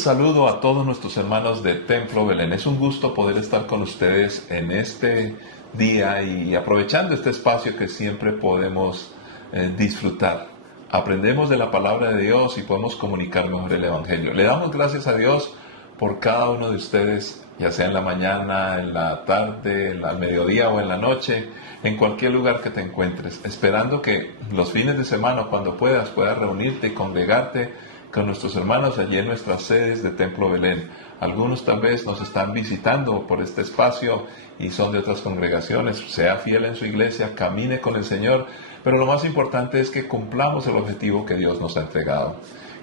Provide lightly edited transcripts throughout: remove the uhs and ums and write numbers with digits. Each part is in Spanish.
saludo a todos nuestros hermanos de Templo Belén. Es un gusto poder estar con ustedes en este día y aprovechando este espacio que siempre podemos disfrutar. Aprendemos de la palabra de Dios y podemos comunicar mejor el Evangelio. Le damos gracias a Dios por cada uno de ustedes, ya sea en la mañana, en la tarde, al mediodía o en la noche, en cualquier lugar que te encuentres, esperando que los fines de semana, cuando puedas reunirte y congregarte con nuestros hermanos allí en nuestras sedes de Templo Belén. Algunos tal vez nos están visitando por este espacio y son de otras congregaciones. Sea fiel en su iglesia, camine con el Señor, pero lo más importante es que cumplamos el objetivo que Dios nos ha entregado.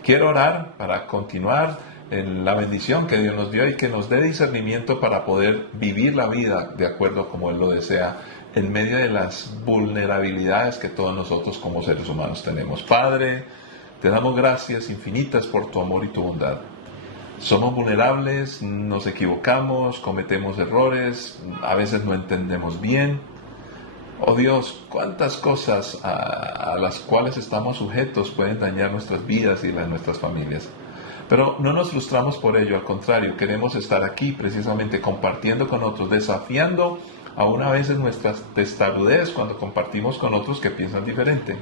Quiero orar para continuar en la bendición que Dios nos dio y que nos dé discernimiento para poder vivir la vida de acuerdo como Él lo desea, en medio de las vulnerabilidades que todos nosotros como seres humanos tenemos. Padre, te damos gracias infinitas por tu amor y tu bondad. Somos vulnerables, nos equivocamos, cometemos errores, a veces no entendemos bien. Oh Dios, cuántas cosas a las cuales estamos sujetos pueden dañar nuestras vidas y las de nuestras familias. Pero no nos frustramos por ello, al contrario, queremos estar aquí precisamente compartiendo con otros, desafiando aún a veces nuestras testarudez cuando compartimos con otros que piensan diferente.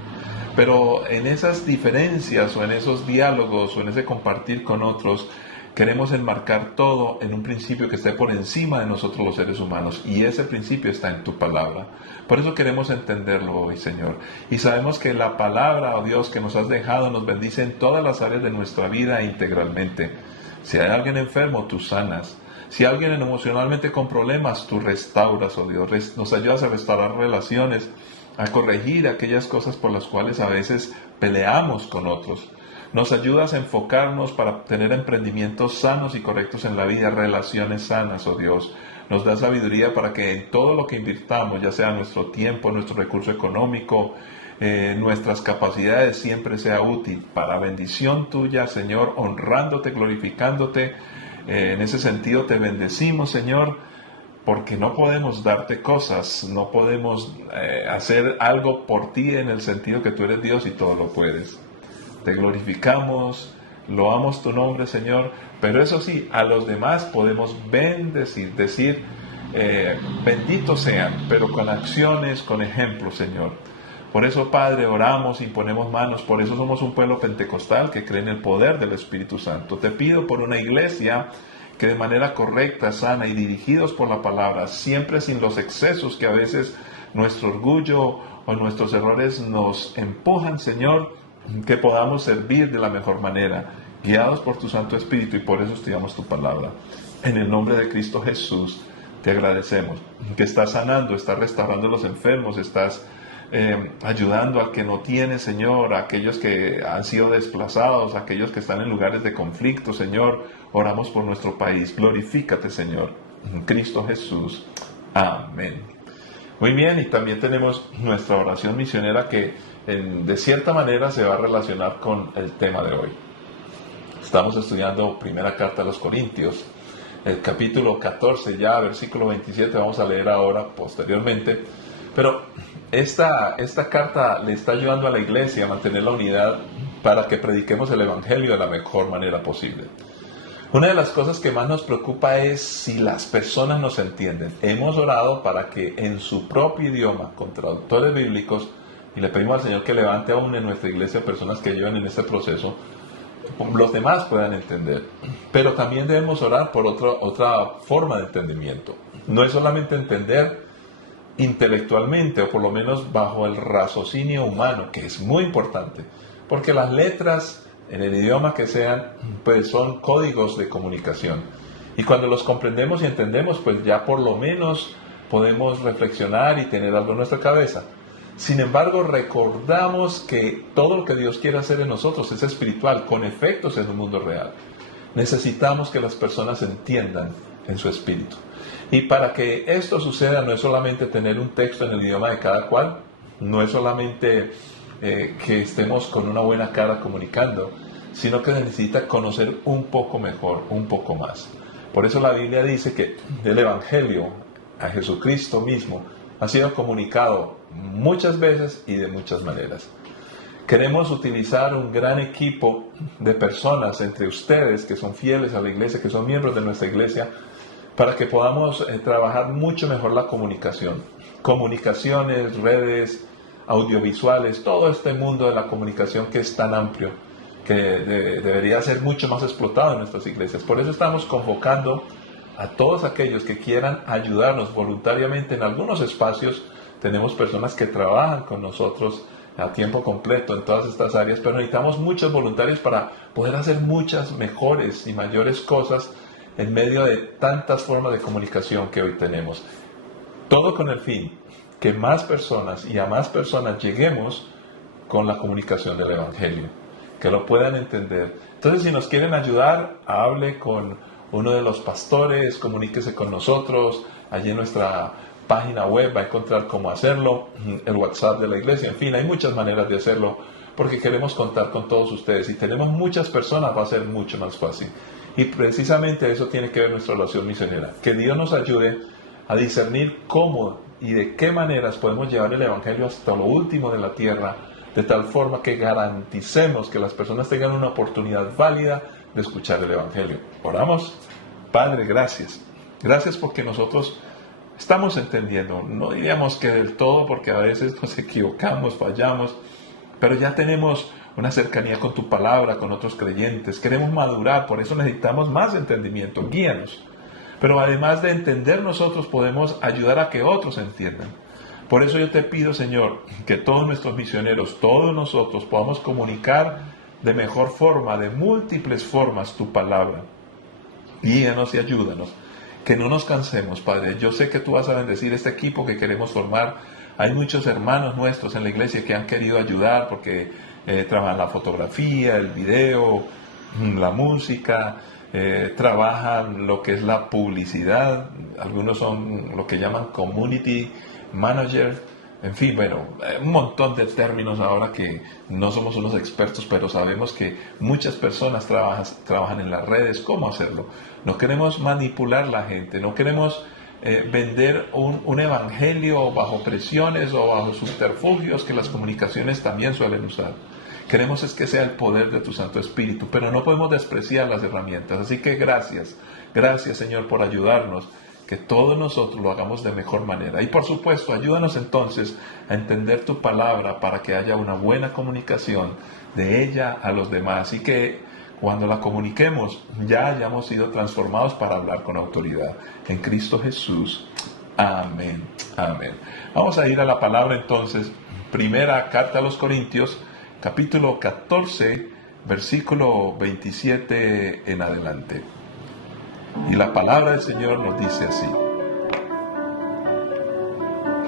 Pero en esas diferencias o en esos diálogos o en ese compartir con otros, queremos enmarcar todo en un principio que esté por encima de nosotros los seres humanos. Y ese principio está en tu palabra. Por eso queremos entenderlo hoy, Señor. Y sabemos que la palabra, oh Dios, que nos has dejado nos bendice en todas las áreas de nuestra vida integralmente. Si hay alguien enfermo, tú sanas. Si hay alguien emocionalmente con problemas, tú restauras, oh Dios. Nos ayudas a restaurar relaciones, a corregir aquellas cosas por las cuales a veces peleamos con otros. Nos ayudas a enfocarnos para tener emprendimientos sanos y correctos en la vida, relaciones sanas, oh Dios. Nos da sabiduría para que en todo lo que invirtamos, ya sea nuestro tiempo, nuestro recurso económico, nuestras capacidades, siempre sea útil para bendición tuya, Señor, honrándote, glorificándote. En ese sentido te bendecimos, Señor, porque no podemos darte cosas, no podemos hacer algo por ti en el sentido que tú eres Dios y todo lo puedes. Te glorificamos, loamos tu nombre, Señor, pero eso sí, a los demás podemos bendecir, decir, benditos sean, pero con acciones, con ejemplos, Señor. Por eso, Padre, oramos y ponemos manos, por eso somos un pueblo pentecostal que cree en el poder del Espíritu Santo. Te pido por una iglesia que de manera correcta, sana y dirigidos por la palabra, siempre sin los excesos que a veces nuestro orgullo o nuestros errores nos empujan, Señor, que podamos servir de la mejor manera, guiados por tu Santo Espíritu, y por eso estudiamos tu palabra. En el nombre de Cristo Jesús, te agradecemos que estás sanando, estás restaurando a los enfermos, estás ayudando al que no tiene, Señor, a aquellos que han sido desplazados, a aquellos que están en lugares de conflicto, Señor. Oramos por nuestro país. Glorifícate, Señor, en Cristo Jesús. Amén. Muy bien, y también tenemos nuestra oración misionera que de cierta manera se va a relacionar con el tema de hoy. Estamos estudiando primera carta a los Corintios, el capítulo 14, ya versículo 27, vamos a leer ahora posteriormente. Pero esta carta le está ayudando a la iglesia a mantener la unidad para que prediquemos el Evangelio de la mejor manera posible. Una de las cosas que más nos preocupa es si las personas nos entienden. Hemos orado para que en su propio idioma, con traductores bíblicos, y le pedimos al Señor que levante aún en nuestra iglesia personas que ayuden en este proceso, los demás puedan entender. Pero también debemos orar por otra forma de entendimiento. No es solamente entender intelectualmente, o por lo menos bajo el raciocinio humano, que es muy importante, porque las letras en el idioma que sean, pues son códigos de comunicación, y cuando los comprendemos y entendemos, pues ya por lo menos podemos reflexionar y tener algo en nuestra cabeza. Sin embargo, recordamos que todo lo que Dios quiere hacer en nosotros es espiritual, con efectos en el mundo real. Necesitamos que las personas entiendan en su espíritu. Y para que esto suceda, no es solamente tener un texto en el idioma de cada cual, no es solamente que estemos con una buena cara comunicando, sino que se necesita conocer un poco mejor, un poco más. Por eso la Biblia dice que el Evangelio a Jesucristo mismo ha sido comunicado muchas veces y de muchas maneras. Queremos utilizar un gran equipo de personas entre ustedes que son fieles a la iglesia, que son miembros de nuestra iglesia, para que podamos trabajar mucho mejor la comunicación. Comunicaciones, redes, audiovisuales, todo este mundo de la comunicación que es tan amplio, que debería ser mucho más explotado en nuestras iglesias. Por eso estamos convocando a todos aquellos que quieran ayudarnos voluntariamente en algunos espacios. Tenemos personas que trabajan con nosotros a tiempo completo en todas estas áreas, pero necesitamos muchos voluntarios para poder hacer muchas mejores y mayores cosas en medio de tantas formas de comunicación que hoy tenemos. Todo con el fin que más personas y a más personas lleguemos con la comunicación del Evangelio, que lo puedan entender. Entonces, si nos quieren ayudar, hable con uno de los pastores, comuníquese con nosotros. Allí en nuestra página web va a encontrar cómo hacerlo, el WhatsApp de la iglesia, en fin, hay muchas maneras de hacerlo, porque queremos contar con todos ustedes. Si tenemos muchas personas va a ser mucho más fácil. Y precisamente eso tiene que ver nuestra oración misionera. Que Dios nos ayude a discernir cómo y de qué maneras podemos llevar el Evangelio hasta lo último de la tierra, de tal forma que garanticemos que las personas tengan una oportunidad válida de escuchar el Evangelio. Oramos. Padre, gracias. Gracias porque nosotros estamos entendiendo, no diríamos que del todo, porque a veces nos equivocamos, fallamos, pero ya tenemos una cercanía con tu palabra, con otros creyentes. Queremos madurar, por eso necesitamos más entendimiento. Guíanos. Pero además de entender nosotros, podemos ayudar a que otros entiendan. Por eso yo te pido, Señor, que todos nuestros misioneros, todos nosotros, podamos comunicar de mejor forma, de múltiples formas, tu palabra. Guíanos y ayúdanos. Que no nos cansemos, Padre. Yo sé que tú vas a bendecir este equipo que queremos formar. Hay muchos hermanos nuestros en la iglesia que han querido ayudar porque trabajan la fotografía, el video, la música, trabajan lo que es la publicidad. Algunos son lo que llaman community manager. En fin, bueno, un montón de términos ahora que no somos unos expertos, pero sabemos que muchas personas trabajan en las redes. ¿Cómo hacerlo? No queremos manipular la gente, no queremos vender un evangelio bajo presiones o bajo subterfugios que las comunicaciones también suelen usar. Queremos es que sea el poder de tu Santo Espíritu, pero no podemos despreciar las herramientas. Así que gracias, gracias Señor por ayudarnos, que todos nosotros lo hagamos de mejor manera. Y por supuesto, ayúdanos entonces a entender tu palabra para que haya una buena comunicación de ella a los demás y que cuando la comuniquemos ya hayamos sido transformados para hablar con autoridad. En Cristo Jesús. Amén. Amén. Vamos a ir a la palabra entonces. Primera carta a los Corintios, capítulo 14, versículo 27 en adelante. Y la palabra del Señor nos dice así: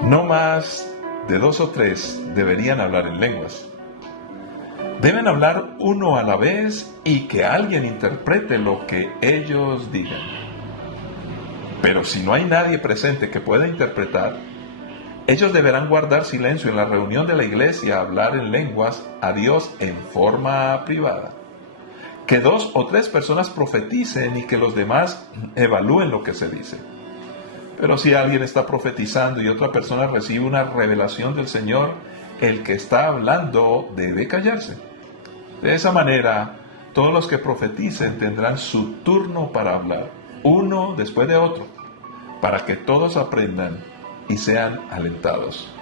no más de 2 o 3 deberían hablar en lenguas. Deben hablar uno a la vez y que alguien interprete lo que ellos digan. Pero si no hay nadie presente que pueda interpretar, ellos deberán guardar silencio en la reunión de la iglesia, hablar en lenguas a Dios en forma privada. Que 2 o 3 personas profeticen y que los demás evalúen lo que se dice. Pero si alguien está profetizando y otra persona recibe una revelación del Señor, el que está hablando debe callarse. De esa manera, todos los que profeticen tendrán su turno para hablar, uno después de otro, para que todos aprendan y sean alentados.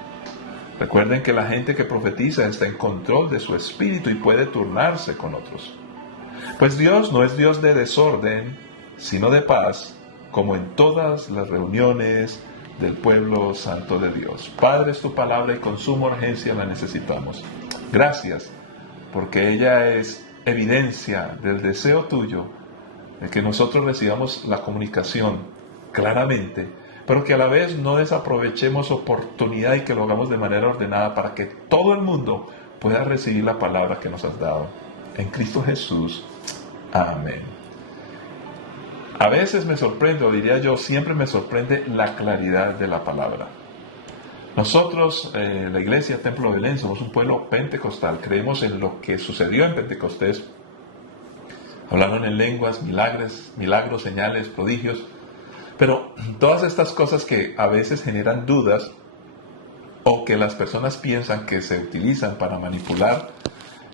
Recuerden que la gente que profetiza está en control de su espíritu y puede turnarse con otros. Pues Dios no es Dios de desorden, sino de paz, como en todas las reuniones del pueblo santo de Dios. Padre, es tu palabra y con suma urgencia la necesitamos. Gracias, porque ella es evidencia del deseo tuyo de que nosotros recibamos la comunicación claramente, pero que a la vez no desaprovechemos oportunidad y que lo hagamos de manera ordenada para que todo el mundo pueda recibir la palabra que nos has dado. En Cristo Jesús. Amén. A veces me sorprende, o diría yo, siempre me sorprende la claridad de la palabra. Nosotros, la iglesia Templo de Belén, somos un pueblo pentecostal. Creemos en lo que sucedió en Pentecostés. Hablaron en lenguas, milagros, señales, prodigios. Pero todas estas cosas que a veces generan dudas o que las personas piensan que se utilizan para manipular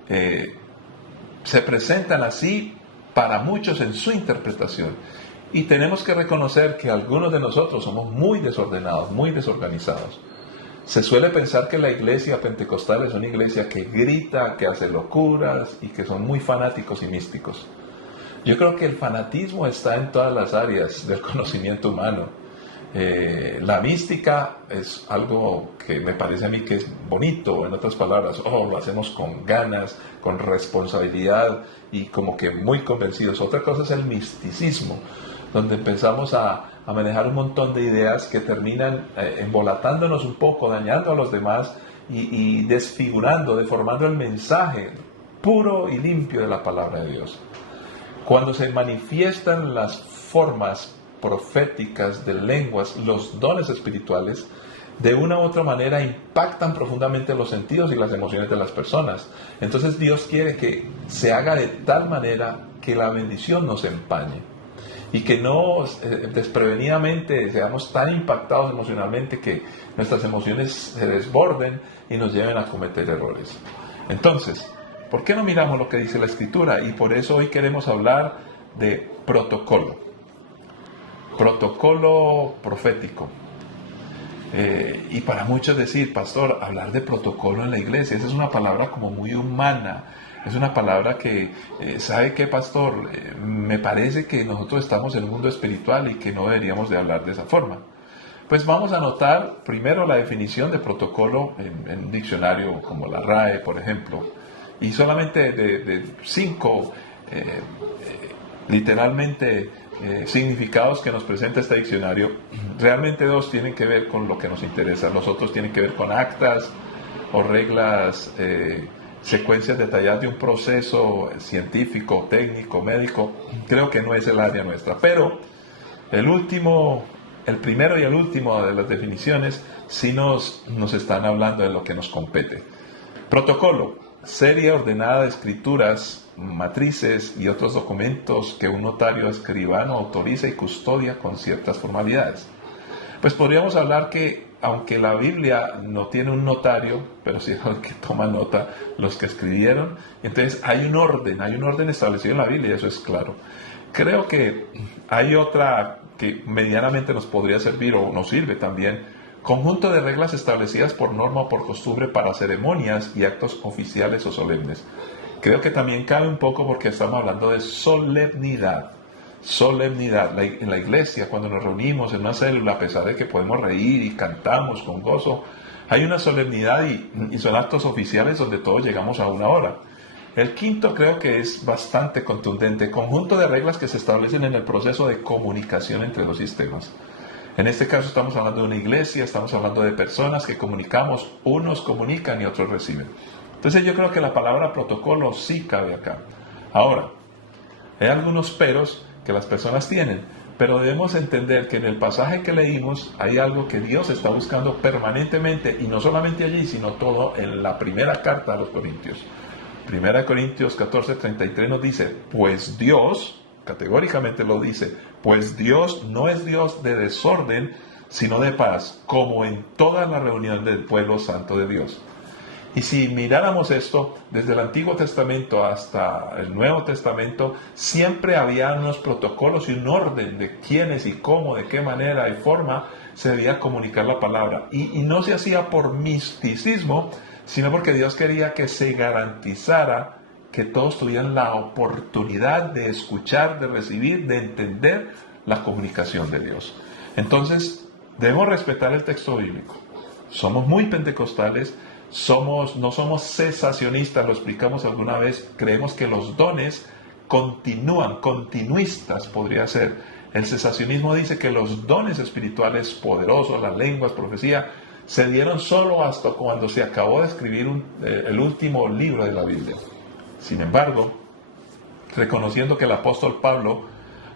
se presentan así para muchos en su interpretación. Y tenemos que reconocer que algunos de nosotros somos muy desordenados, muy desorganizados. Se suele pensar que la iglesia pentecostal es una iglesia que grita, que hace locuras y que son muy fanáticos y místicos. Yo creo que el fanatismo está en todas las áreas del conocimiento humano. La mística es algo que me parece a mí que es bonito, en otras palabras, lo hacemos con ganas, con responsabilidad y como que muy convencidos. Otra cosa es el misticismo, donde empezamos a manejar un montón de ideas que terminan embolatándonos un poco, dañando a los demás y desfigurando, deformando el mensaje puro y limpio de la palabra de Dios. Cuando se manifiestan las formas proféticas de lenguas, los dones espirituales, de una u otra manera impactan profundamente los sentidos y las emociones de las personas. Entonces Dios quiere que se haga de tal manera que la bendición nos empañe y que no desprevenidamente seamos tan impactados emocionalmente que nuestras emociones se desborden y nos lleven a cometer errores. Entonces, ¿por qué no miramos lo que dice la Escritura? Y por eso hoy queremos hablar de protocolo. Protocolo profético. Y para muchos decir, pastor, hablar de protocolo en la iglesia, esa es una palabra como muy humana, es una palabra que, ¿sabe qué, pastor? Me parece que nosotros estamos en un mundo espiritual y que no deberíamos de hablar de esa forma. Pues vamos a anotar primero la definición de protocolo en un diccionario como la RAE, por ejemplo, y solamente de 5 literalmente significados que nos presenta este diccionario, realmente 2 tienen que ver con lo que nos interesa, los otros tienen que ver con actas o reglas, secuencias detalladas de un proceso científico, técnico, médico. Creo que no es el área nuestra, pero el primero y el último de las definiciones sí nos están hablando de lo que nos compete. Protocolo: serie ordenada de escrituras, matrices y otros documentos que un notario escribano autoriza y custodia con ciertas formalidades. Pues podríamos hablar que, aunque la Biblia no tiene un notario, pero sí el que toma nota, los que escribieron, entonces hay un orden establecido en la Biblia, y eso es claro. Creo que hay otra que medianamente nos podría servir o nos sirve también: conjunto de reglas establecidas por norma o por costumbre para ceremonias y actos oficiales o solemnes. Creo que también cabe un poco porque estamos hablando de solemnidad. Solemnidad. En la iglesia, cuando nos reunimos en una célula, a pesar de que podemos reír y cantamos con gozo, hay una solemnidad y son actos oficiales donde todos llegamos a una hora. El quinto creo que es bastante contundente: conjunto de reglas que se establecen en el proceso de comunicación entre los sistemas. En este caso estamos hablando de una iglesia, estamos hablando de personas que comunicamos, unos comunican y otros reciben. Entonces yo creo que la palabra protocolo sí cabe acá. Ahora, hay algunos peros que las personas tienen, pero debemos entender que en el pasaje que leímos hay algo que Dios está buscando permanentemente, y no solamente allí, sino todo en la primera carta a los Corintios. Primera Corintios 14:33 nos dice, pues Dios, categóricamente lo dice, pues Dios no es Dios de desorden, sino de paz, como en toda la reunión del pueblo santo de Dios. Y si miráramos esto desde el Antiguo Testamento hasta el Nuevo Testamento, siempre había unos protocolos y un orden de quiénes y cómo, de qué manera y forma se debía comunicar la palabra. Y no se hacía por misticismo, sino porque Dios quería que se garantizara que todos tuvieran la oportunidad de escuchar, de recibir, de entender la comunicación de Dios. Entonces, debemos respetar el texto bíblico. Somos muy pentecostales, no somos cesacionistas, lo explicamos alguna vez. Creemos que los dones continúan, continuistas podría ser. El cesacionismo dice que los dones espirituales poderosos, las lenguas, profecía, se dieron solo hasta cuando se acabó de escribir el último libro de la Biblia. Sin embargo, reconociendo que el apóstol Pablo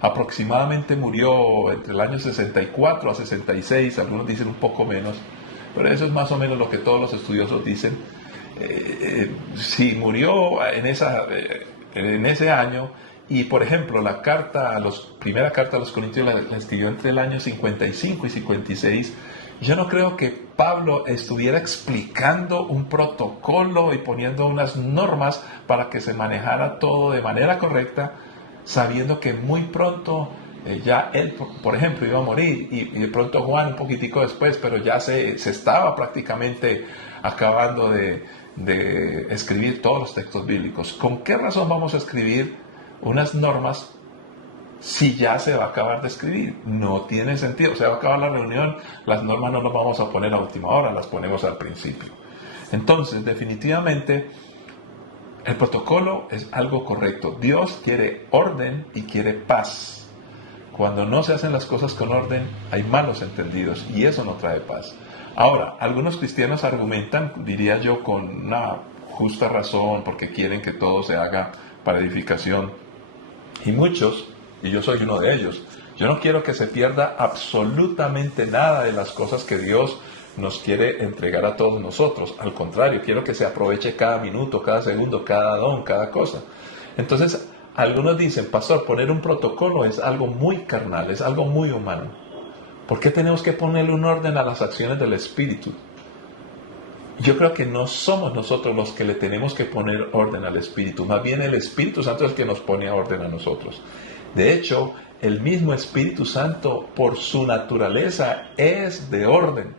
aproximadamente murió entre el año 64 a 66, algunos dicen un poco menos, pero eso es más o menos lo que todos los estudiosos dicen. Si murió en ese año, y por ejemplo la primera carta a los Corintios la escribió entre el año 55 y 56, Yo no creo que Pablo estuviera explicando un protocolo y poniendo unas normas para que se manejara todo de manera correcta, sabiendo que muy pronto ya él, por ejemplo, iba a morir y de pronto Juan un poquitico después, pero ya se estaba prácticamente acabando de escribir todos los textos bíblicos. ¿Con qué razón vamos a escribir unas normas si ya se va a acabar de escribir? No tiene sentido. Se va a acabar la reunión, las normas no las vamos a poner a última hora, las ponemos al principio. Entonces, definitivamente, el protocolo es algo correcto. Dios quiere orden y quiere paz. Cuando no se hacen las cosas con orden, hay malos entendidos y eso no trae paz. Ahora, algunos cristianos argumentan, diría yo, con una justa razón, porque quieren que todo se haga para edificación. Y muchos, y yo soy uno de ellos, yo no quiero que se pierda absolutamente nada de las cosas que Dios nos quiere entregar a todos nosotros. Al contrario, quiero que se aproveche cada minuto, cada segundo, cada don, cada cosa. Entonces, algunos dicen, pastor, poner un protocolo es algo muy carnal, es algo muy humano. ¿Por qué tenemos que ponerle un orden a las acciones del Espíritu? Yo creo que no somos nosotros los que le tenemos que poner orden al Espíritu, más bien el Espíritu Santo es el que nos pone orden a nosotros. De hecho, el mismo Espíritu Santo, por su naturaleza, es de orden,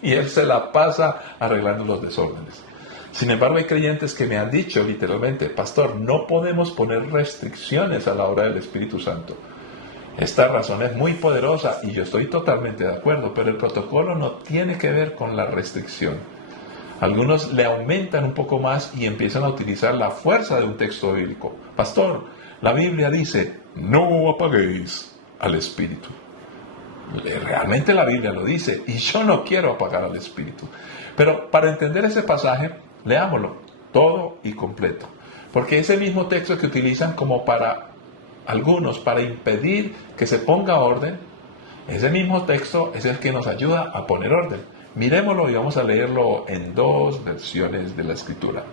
y Él se la pasa arreglando los desórdenes. Sin embargo, hay creyentes que me han dicho literalmente, pastor, no podemos poner restricciones a la obra del Espíritu Santo. Esta razón es muy poderosa y yo estoy totalmente de acuerdo, pero el protocolo no tiene que ver con la restricción. Algunos le aumentan un poco más y empiezan a utilizar la fuerza de un texto bíblico. Pastor, la Biblia dice, no apaguéis al Espíritu. Realmente la Biblia lo dice y yo no quiero apagar al Espíritu. Pero para entender ese pasaje, leámoslo todo y completo. Porque ese mismo texto que utilizan como para algunos, para impedir que se ponga orden, ese mismo texto es el que nos ayuda a poner orden. Mirémoslo y vamos a leerlo en dos versiones de la Escritura.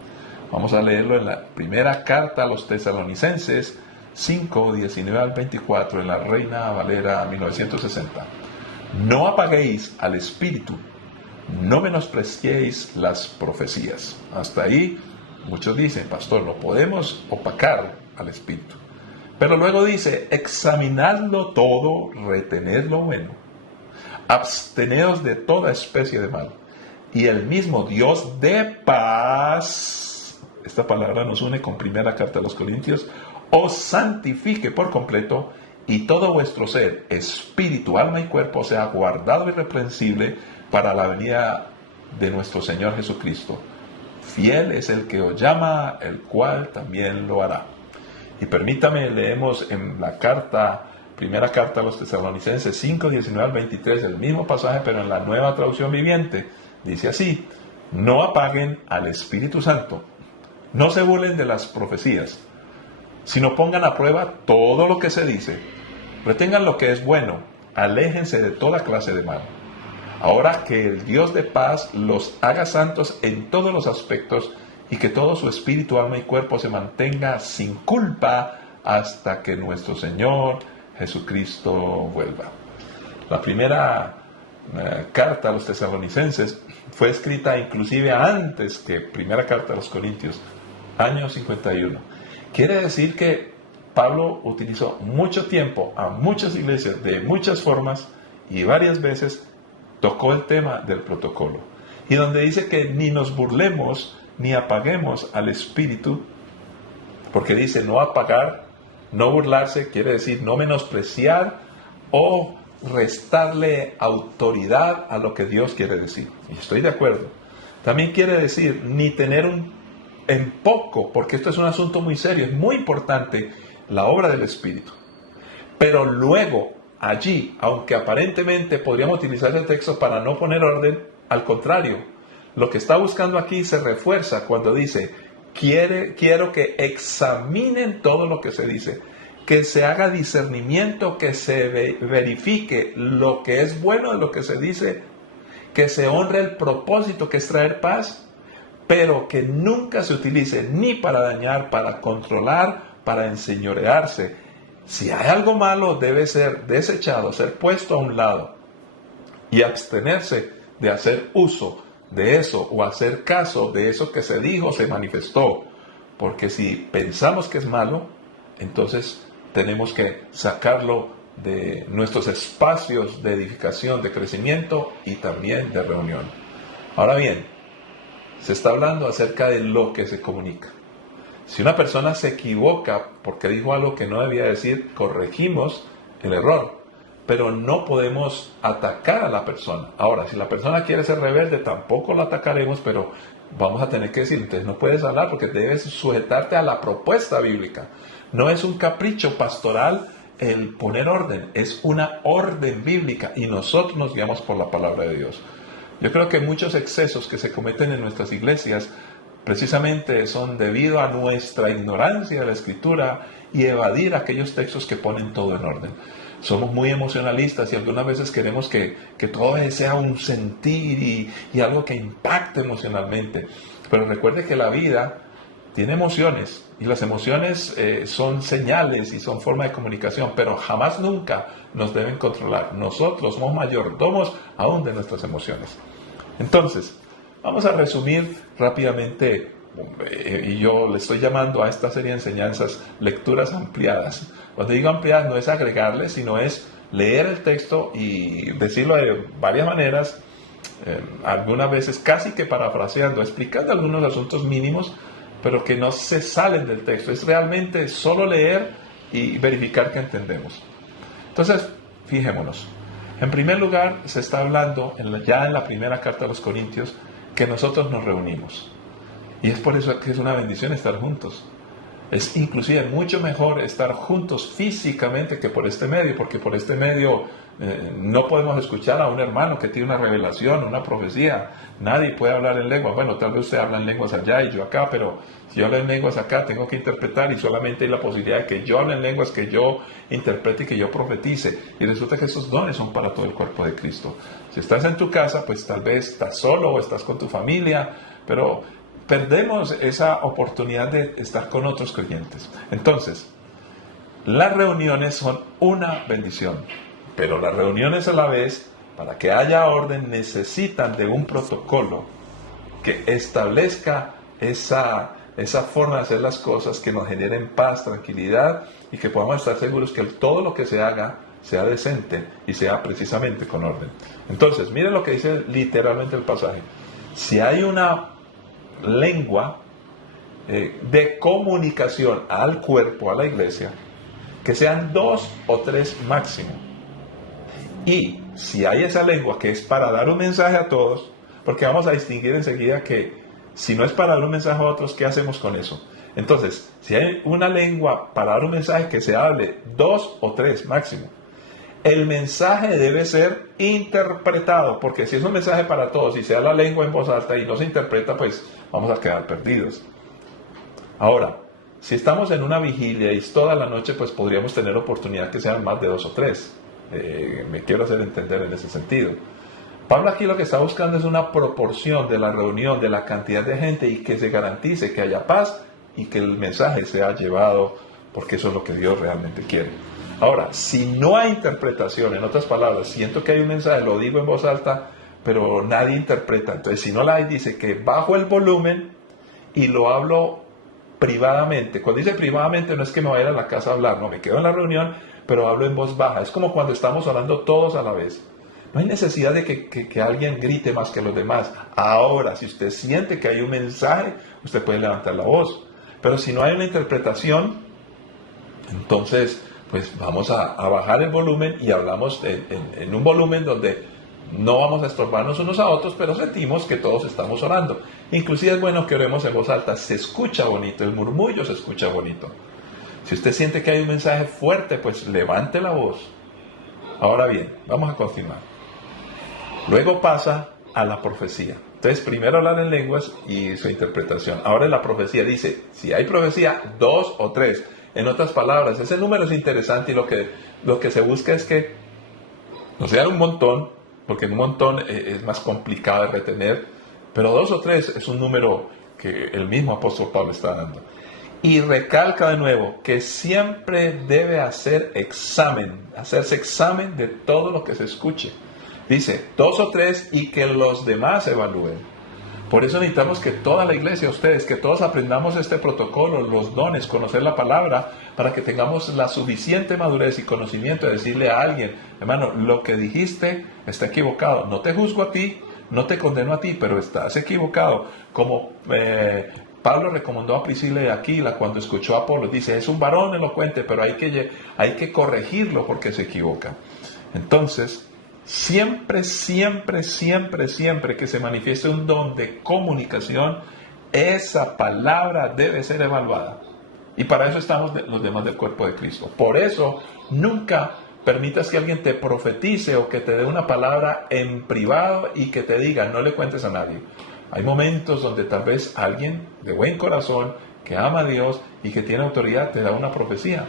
Vamos a leerlo en la primera carta a los Tesalonicenses 5, 19 al 24, en la Reina Valera 1960. No apaguéis al Espíritu, no menospreciéis las profecías. Hasta ahí muchos dicen, pastor, no podemos opacar al Espíritu. Pero luego dice, examinadlo todo, retened lo bueno, absteneos de toda especie de mal, y el mismo Dios de paz, esta palabra nos une con primera carta a los Corintios, os santifique por completo, y todo vuestro ser, espíritu, alma y cuerpo, sea guardado irreprensible para la venida de nuestro Señor Jesucristo. Fiel es el que os llama, el cual también lo hará. Y permítame, leemos en la primera carta a los Tesalonicenses 5, 19 al 23, el mismo pasaje, pero en la Nueva Traducción Viviente. Dice así, no apaguen al Espíritu Santo, no se burlen de las profecías, sino pongan a prueba todo lo que se dice, retengan lo que es bueno, aléjense de toda clase de mal. Ahora que el Dios de paz los haga santos en todos los aspectos, y que todo su espíritu, alma y cuerpo se mantenga sin culpa hasta que nuestro Señor Jesucristo vuelva. La primera carta a los Tesalonicenses fue escrita inclusive antes que primera carta a los Corintios, año 51. Quiere decir que Pablo utilizó mucho tiempo a muchas iglesias de muchas formas y varias veces tocó el tema del protocolo. Y donde dice que ni nos burlemos ni apaguemos al Espíritu, porque dice no apagar, no burlarse, quiere decir no menospreciar o restarle autoridad a lo que Dios quiere decir. Y estoy de acuerdo. También quiere decir ni tener en poco, porque esto es un asunto muy serio, es muy importante la obra del Espíritu. Pero luego, allí, aunque aparentemente podríamos utilizar el texto para no poner orden, al contrario, lo que está buscando aquí se refuerza cuando dice, quiero que examinen todo lo que se dice, que se haga discernimiento, que se verifique lo que es bueno de lo que se dice, que se honre el propósito que es traer paz, pero que nunca se utilice ni para dañar, para controlar, para enseñorearse. Si hay algo malo, debe ser desechado, ser puesto a un lado. y abstenerse de hacer uso de eso o hacer caso de eso que se dijo, se manifestó. Porque si pensamos que es malo, entonces tenemos que sacarlo de nuestros espacios de edificación, de crecimiento y también de reunión. Ahora bien, se está hablando acerca de lo que se comunica. Si una persona se equivoca porque dijo algo que no debía decir, corregimos el error, pero no podemos atacar a la persona. Ahora, si la persona quiere ser rebelde, tampoco la atacaremos, pero vamos a tener que decir, entonces no puedes hablar porque debes sujetarte a la propuesta bíblica. No es un capricho pastoral el poner orden, es una orden bíblica y nosotros nos guiamos por la palabra de Dios. Yo creo que muchos excesos que se cometen en nuestras iglesias precisamente son debido a nuestra ignorancia de la Escritura y evadir aquellos textos que ponen todo en orden. Somos muy emocionalistas y algunas veces queremos que todo sea un sentir y algo que impacte emocionalmente. Pero recuerde que la vida tiene emociones y las emociones son señales y son forma de comunicación, pero jamás nunca nos deben controlar. Nosotros somos mayordomos aún de nuestras emociones. Entonces, vamos a resumir rápidamente, y yo le estoy llamando a esta serie de enseñanzas lecturas ampliadas. Cuando digo ampliadas no es agregarle, sino es leer el texto y decirlo de varias maneras, algunas veces casi que parafraseando, explicando algunos asuntos mínimos, pero que no se salen del texto. Es realmente solo leer y verificar que entendemos. Entonces, fijémonos. En primer lugar, se está hablando ya en la primera carta a los Corintios que nosotros nos reunimos. Y es por eso que es una bendición estar juntos. Es inclusive mucho mejor estar juntos físicamente que por este medio, porque por este medio no podemos escuchar a un hermano que tiene una revelación, una profecía. Nadie puede hablar en lenguas. Bueno, tal vez usted habla en lenguas allá y yo acá, pero si yo hablo en lenguas acá, tengo que interpretar y solamente hay la posibilidad de que yo hable en lenguas, que yo interprete y que yo profetice. Y resulta que esos dones son para todo el cuerpo de Cristo. Si estás en tu casa, pues tal vez estás solo o estás con tu familia, pero perdemos esa oportunidad de estar con otros creyentes. Entonces, las reuniones son una bendición, pero las reuniones a la vez, para que haya orden, necesitan de un protocolo que establezca esa forma de hacer las cosas, que nos generen paz, tranquilidad y que podamos estar seguros que todo lo que se haga sea decente y sea precisamente con orden. Entonces, miren lo que dice literalmente el pasaje. Si hay una lengua de comunicación al cuerpo, a la iglesia, que sean 2 o 3 máximo. Y si hay esa lengua que es para dar un mensaje a todos, porque vamos a distinguir enseguida que si no es para dar un mensaje a otros, ¿qué hacemos con eso? Entonces, si hay una lengua para dar un mensaje, que se hable 2 o 3 máximo. El mensaje debe ser interpretado, porque si es un mensaje para todos y sea la lengua en voz alta y no se interpreta, pues vamos a quedar perdidos. Ahora, si estamos en una vigilia y es toda la noche, pues podríamos tener oportunidad que sean más de 2 o 3. Me quiero hacer entender en ese sentido. Pablo aquí lo que está buscando es una proporción de la reunión, de la cantidad de gente y que se garantice que haya paz y que el mensaje sea llevado, porque eso es lo que Dios realmente quiere. Ahora, si no hay interpretación, en otras palabras, siento que hay un mensaje, lo digo en voz alta, pero nadie interpreta. Entonces, si no la hay, dice que bajo el volumen y lo hablo privadamente. Cuando dice privadamente, no es que me vaya a la casa a hablar, no, me quedo en la reunión, pero hablo en voz baja. Es como cuando estamos orando todos a la vez. No hay necesidad de que alguien grite más que los demás. Ahora, si usted siente que hay un mensaje, usted puede levantar la voz. Pero si no hay una interpretación, entonces pues vamos a bajar el volumen y hablamos en un volumen donde no vamos a estorbarnos unos a otros, pero sentimos que todos estamos orando. Inclusive es bueno que oremos en voz alta, se escucha bonito, el murmullo se escucha bonito. Si usted siente que hay un mensaje fuerte, pues levante la voz. Ahora bien, vamos a continuar. Luego pasa a la profecía. Entonces, primero hablar en lenguas y su interpretación. Ahora en la profecía dice, si hay profecía, 2 o 3. En otras palabras, ese número es interesante y lo que se busca es que no sea un montón, porque un montón es más complicado de retener, pero 2 o 3 es un número que el mismo apóstol Pablo está dando. Y recalca de nuevo que siempre debe hacerse examen de todo lo que se escuche. Dice, 2 o 3 y que los demás evalúen. Por eso necesitamos que toda la iglesia, ustedes, que todos aprendamos este protocolo, los dones, conocer la palabra, para que tengamos la suficiente madurez y conocimiento de decirle a alguien, hermano, lo que dijiste está equivocado. No te juzgo a ti, no te condeno a ti, pero estás equivocado. Como Pablo recomendó a Priscila y Aquila cuando escuchó a Apolo, dice, es un varón elocuente, pero hay que corregirlo porque se equivoca. Entonces, siempre que se manifieste un don de comunicación, esa palabra debe ser evaluada. Y para eso estamos los demás del cuerpo de Cristo. Por eso, nunca permitas que alguien te profetice o que te dé una palabra en privado y que te diga, no le cuentes a nadie. Hay momentos donde tal vez alguien de buen corazón, que ama a Dios y que tiene autoridad, te da una profecía.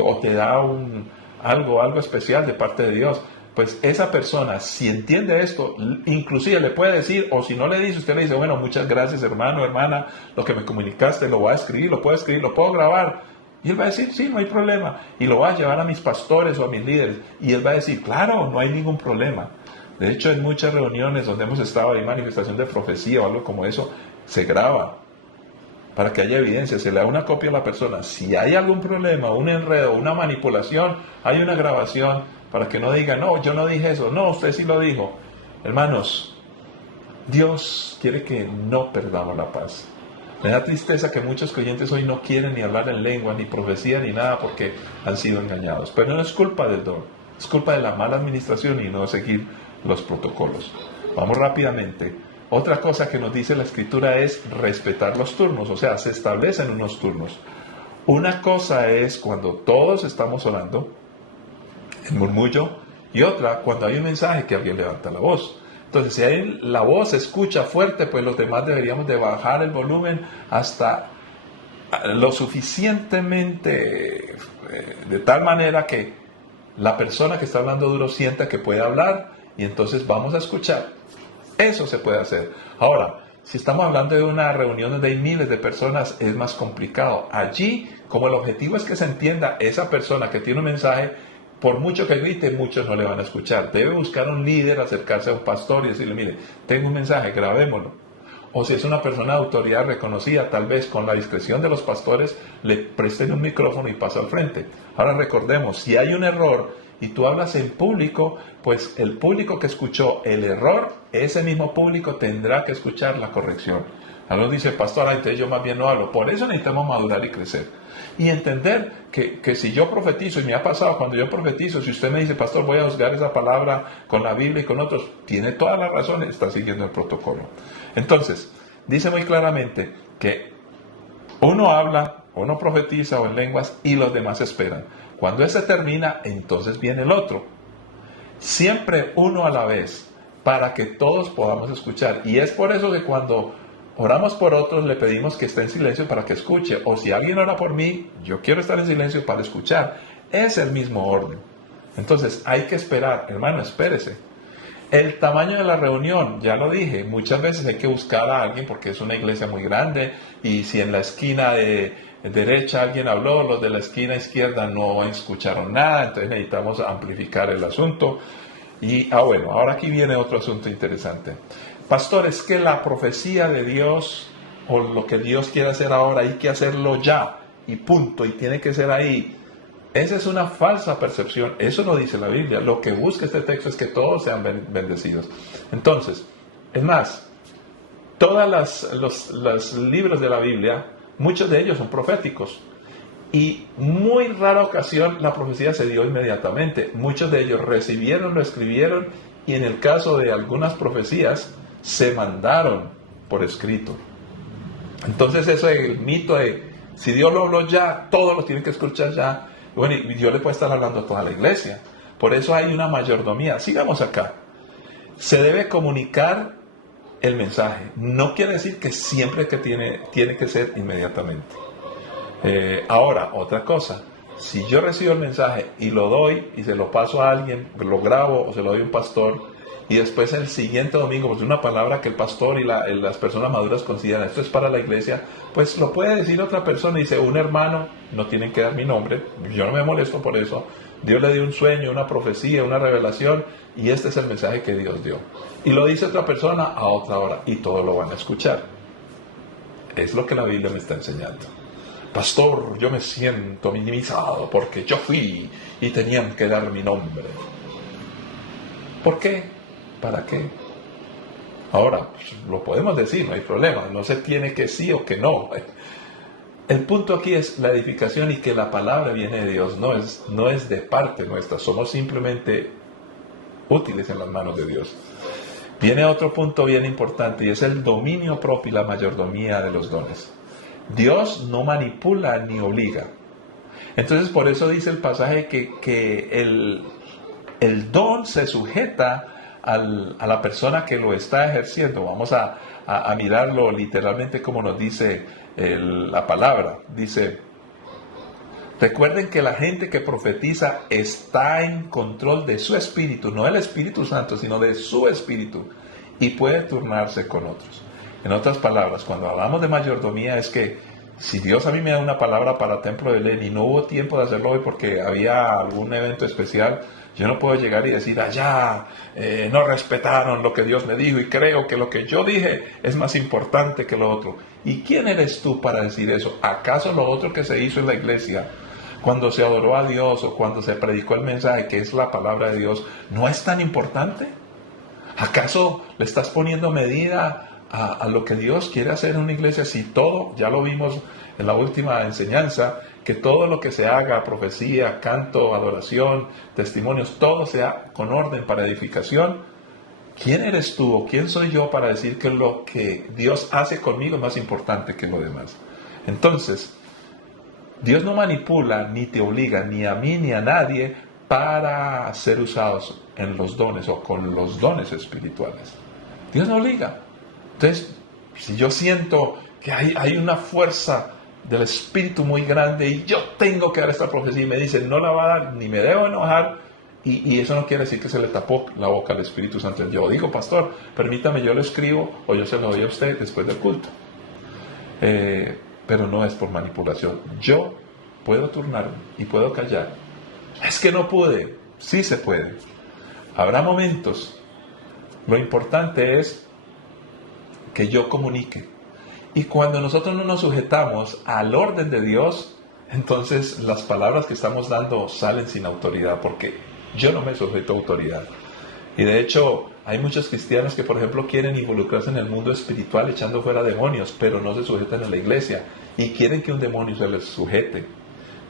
O te da algo especial de parte de Dios. Pues esa persona, si entiende esto, inclusive le puede decir, o si no le dice, usted le dice, bueno, muchas gracias hermano, hermana, lo que me comunicaste, lo voy a escribir, lo puedo escribir, lo puedo grabar. Y él va a decir, sí, no hay problema. Y lo va a llevar a mis pastores o a mis líderes. Y él va a decir, claro, no hay ningún problema. De hecho, en muchas reuniones donde hemos estado, hay manifestación de profecía o algo como eso, se graba para que haya evidencia, se le da una copia a la persona. Si hay algún problema, un enredo, una manipulación, hay una grabación para que no diga, no, yo no dije eso, no, usted sí lo dijo. Hermanos, Dios quiere que no perdamos la paz. Me da tristeza que muchos creyentes hoy no quieren ni hablar en lengua, ni profecía, ni nada, porque han sido engañados. Pero no es culpa del don, es culpa de la mala administración y no seguir los protocolos. Vamos rápidamente. Otra cosa que nos dice la Escritura es respetar los turnos, o sea, se establecen unos turnos. Una cosa es cuando todos estamos orando, el murmullo, y otra cuando hay un mensaje que alguien levanta la voz. Entonces, si la voz se escucha fuerte, pues los demás deberíamos de bajar el volumen hasta lo suficientemente, de tal manera que la persona que está hablando duro sienta que puede hablar, y entonces vamos a escuchar. Eso se puede hacer. Ahora, si estamos hablando de una reunión donde hay miles de personas, es más complicado. Allí, como el objetivo es que se entienda esa persona que tiene un mensaje, por mucho que grite, muchos no le van a escuchar. Debe buscar un líder, acercarse a un pastor y decirle, mire, tengo un mensaje, grabémoslo. O si es una persona de autoridad reconocida, tal vez con la discreción de los pastores, le presten un micrófono y pasa al frente. Ahora recordemos, si hay un error y tú hablas en público, pues el público que escuchó el error, ese mismo público tendrá que escuchar la corrección. Algunos dicen, pastor, entonces yo más bien no hablo. Por eso necesitamos madurar y crecer. Y entender que si yo profetizo, y me ha pasado cuando yo profetizo, si usted me dice, pastor, voy a juzgar esa palabra con la Biblia y con otros, tiene toda la razón, está siguiendo el protocolo. Entonces, dice muy claramente que uno habla, uno profetiza o en lenguas y los demás esperan. Cuando ese termina, entonces viene el otro. Siempre uno a la vez, para que todos podamos escuchar. Y es por eso que cuando oramos por otros, le pedimos que esté en silencio para que escuche. O si alguien ora por mí, yo quiero estar en silencio para escuchar. Es el mismo orden. Entonces hay que esperar. Hermano, espérese. El tamaño de la reunión, ya lo dije, muchas veces hay que buscar a alguien porque es una iglesia muy grande y si en la esquina de derecha alguien habló, los de la esquina izquierda no escucharon nada, entonces necesitamos amplificar el asunto. Y, bueno, ahora aquí viene otro asunto interesante. Pastor, es que la profecía de Dios o lo que Dios quiere hacer ahora hay que hacerlo ya y punto, y tiene que ser ahí. Esa es una falsa percepción, eso no dice la Biblia. Lo que busca este texto es que todos sean bendecidos. Entonces, es más, todos los libros de la Biblia, muchos de ellos son proféticos. Y muy rara ocasión la profecía se dio inmediatamente. Muchos de ellos recibieron, lo escribieron, y en el caso de algunas profecías, se mandaron por escrito. Entonces eso es el mito de, si Dios lo habló ya, todos lo tienen que escuchar ya. Bueno, y Dios le puede estar hablando a toda la iglesia. Por eso hay una mayordomía. Sigamos acá. Se debe comunicar el mensaje. No quiere decir que siempre que tiene que ser inmediatamente. Ahora, otra cosa. Si yo recibo el mensaje y lo doy y se lo paso a alguien, lo grabo o se lo doy a un pastor, y después el siguiente domingo, pues una palabra que el pastor y las personas maduras consideran, esto es para la iglesia, pues lo puede decir otra persona y dice, un hermano, no tienen que dar mi nombre, yo no me molesto por eso, Dios le dio un sueño, una profecía, una revelación, y este es el mensaje que Dios dio. Y lo dice otra persona a otra hora, y todos lo van a escuchar. Es lo que la Biblia me está enseñando. Pastor, yo me siento minimizado porque yo fui y tenían que dar mi nombre. ¿Por qué? ¿Para qué? Ahora, lo podemos decir, no hay problema, no se tiene que sí o que no. El punto aquí es la edificación y que la palabra viene de Dios, no es de parte nuestra, somos simplemente útiles en las manos de Dios. Viene otro punto bien importante y es el dominio propio y la mayordomía de los dones. Dios no manipula ni obliga. Entonces por eso dice el pasaje que el don se sujeta a la persona que lo está ejerciendo. Vamos a mirarlo literalmente como nos dice la palabra. Dice, recuerden que la gente que profetiza está en control de su espíritu, no del Espíritu Santo, sino de su espíritu, y puede turnarse con otros. En otras palabras, cuando hablamos de mayordomía es que si Dios a mí me da una palabra para Templo de Belén y no hubo tiempo de hacerlo hoy porque había algún evento especial, yo no puedo llegar y decir, allá no respetaron lo que Dios me dijo y creo que lo que yo dije es más importante que lo otro. ¿Y quién eres tú para decir eso? ¿Acaso lo otro que se hizo en la iglesia, cuando se adoró a Dios o cuando se predicó el mensaje que es la palabra de Dios, no es tan importante? ¿Acaso le estás poniendo medida a lo que Dios quiere hacer en una iglesia? Si todo, ya lo vimos en la última enseñanza, que todo lo que se haga, profecía, canto, adoración, testimonios, todo sea con orden para edificación. ¿Quién eres tú o quién soy yo para decir que lo que Dios hace conmigo es más importante que lo demás? Entonces, Dios no manipula ni te obliga ni a mí ni a nadie para ser usados en los dones o con los dones espirituales. Dios no obliga. Entonces, si yo siento que hay una fuerza del Espíritu muy grande y yo tengo que dar esta profecía y me dicen no la va a dar ni me debo enojar, y eso no quiere decir que se le tapó la boca al Espíritu Santo. Yo digo, pastor, permítame, yo lo escribo o yo se lo doy a usted después del culto. Pero no es por manipulación. Yo puedo turnarme y puedo callar. Es que no pude. Sí se puede. Habrá momentos. Lo importante es que yo comunique. Y cuando nosotros no nos sujetamos al orden de Dios, entonces las palabras que estamos dando salen sin autoridad, porque yo no me sujeto a autoridad. Y de hecho, hay muchos cristianos que, por ejemplo, quieren involucrarse en el mundo espiritual echando fuera demonios, pero no se sujetan a la iglesia y quieren que un demonio se les sujete.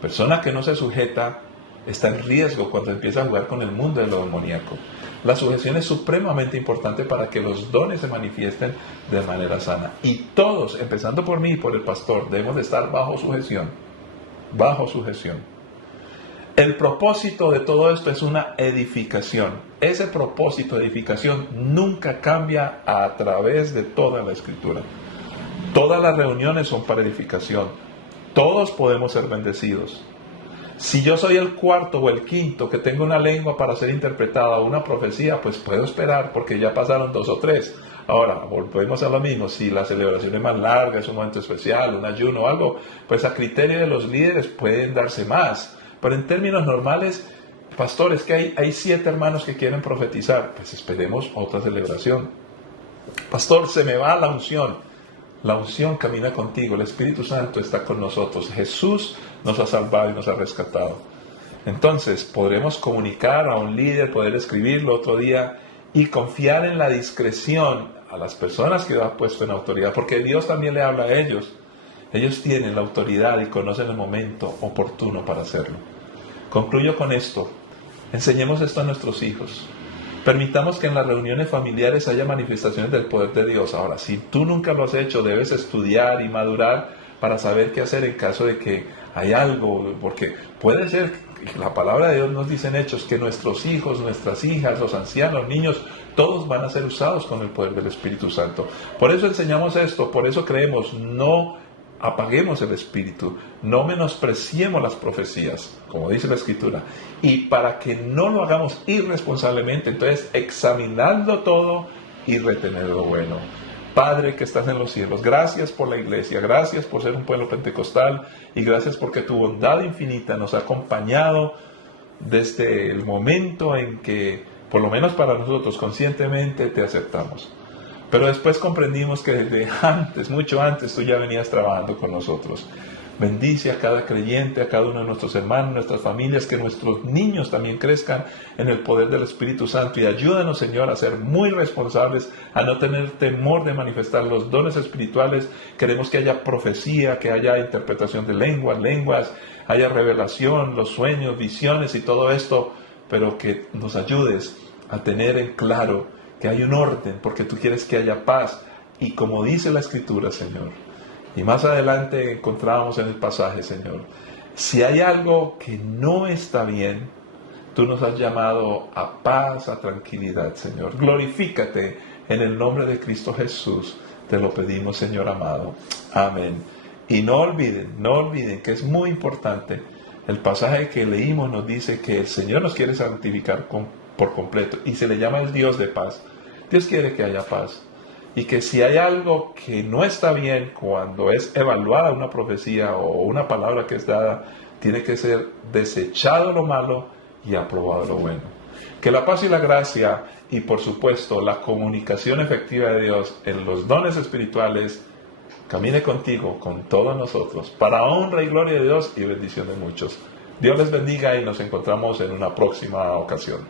Persona que no se sujeta está en riesgo cuando empieza a jugar con el mundo de lo demoníaco. La sujeción es supremamente importante para que los dones se manifiesten de manera sana. Y todos, empezando por mí y por el pastor, debemos de estar bajo sujeción. Bajo sujeción. El propósito de todo esto es una edificación. Ese propósito de edificación nunca cambia a través de toda la Escritura. Todas las reuniones son para edificación. Todos podemos ser bendecidos. Si yo soy el cuarto o el quinto que tengo una lengua para ser interpretada o una profecía, pues puedo esperar porque ya pasaron 2 o 3. Ahora, volvemos a lo mismo. Si la celebración es más larga, es un momento especial, un ayuno o algo, pues a criterio de los líderes pueden darse más. Pero en términos normales, pastores, que hay 7 hermanos que quieren profetizar, pues esperemos otra celebración. Pastor, se me va la unción. La unción camina contigo, el Espíritu Santo está con nosotros. Jesús nos ha salvado y nos ha rescatado. Entonces, podremos comunicar a un líder, poder escribirlo otro día y confiar en la discreción a las personas que Dios ha puesto en autoridad, porque Dios también le habla a ellos. Ellos tienen la autoridad y conocen el momento oportuno para hacerlo. Concluyo con esto. Enseñemos esto a nuestros hijos. Permitamos que en las reuniones familiares haya manifestaciones del poder de Dios. Ahora, si tú nunca lo has hecho, debes estudiar y madurar para saber qué hacer en caso de que hay algo, porque puede ser, la palabra de Dios nos dice en Hechos, que nuestros hijos, nuestras hijas, los ancianos, niños, todos van a ser usados con el poder del Espíritu Santo. Por eso enseñamos esto, por eso creemos, no apaguemos el espíritu, no menospreciemos las profecías, como dice la Escritura, y para que no lo hagamos irresponsablemente, entonces examinando todo y retener lo bueno. Padre que estás en los cielos, gracias por la iglesia, gracias por ser un pueblo pentecostal y gracias porque tu bondad infinita nos ha acompañado desde el momento en que, por lo menos para nosotros, conscientemente te aceptamos. Pero después comprendimos que desde antes, mucho antes, tú ya venías trabajando con nosotros. Bendice a cada creyente, a cada uno de nuestros hermanos, nuestras familias, que nuestros niños también crezcan en el poder del Espíritu Santo. Y ayúdanos, Señor, a ser muy responsables, a no tener temor de manifestar los dones espirituales. Queremos que haya profecía, que haya interpretación de lenguas, haya revelación, los sueños, visiones y todo esto, pero que nos ayudes a tener en claro que hay un orden, porque tú quieres que haya paz. Y como dice la Escritura, Señor, y más adelante encontrábamos en el pasaje, Señor, si hay algo que no está bien, tú nos has llamado a paz, a tranquilidad, Señor. Glorifícate en el nombre de Cristo Jesús. Te lo pedimos, Señor amado. Amén. Y no olviden que es muy importante. El pasaje que leímos nos dice que el Señor nos quiere santificar por completo y se le llama el Dios de paz. Dios quiere que haya paz. Y que si hay algo que no está bien cuando es evaluada una profecía o una palabra que es dada, tiene que ser desechado lo malo y aprobado lo bueno. Que la paz y la gracia y por supuesto la comunicación efectiva de Dios en los dones espirituales camine contigo, con todos nosotros, para honra y gloria de Dios y bendición de muchos. Dios les bendiga y nos encontramos en una próxima ocasión.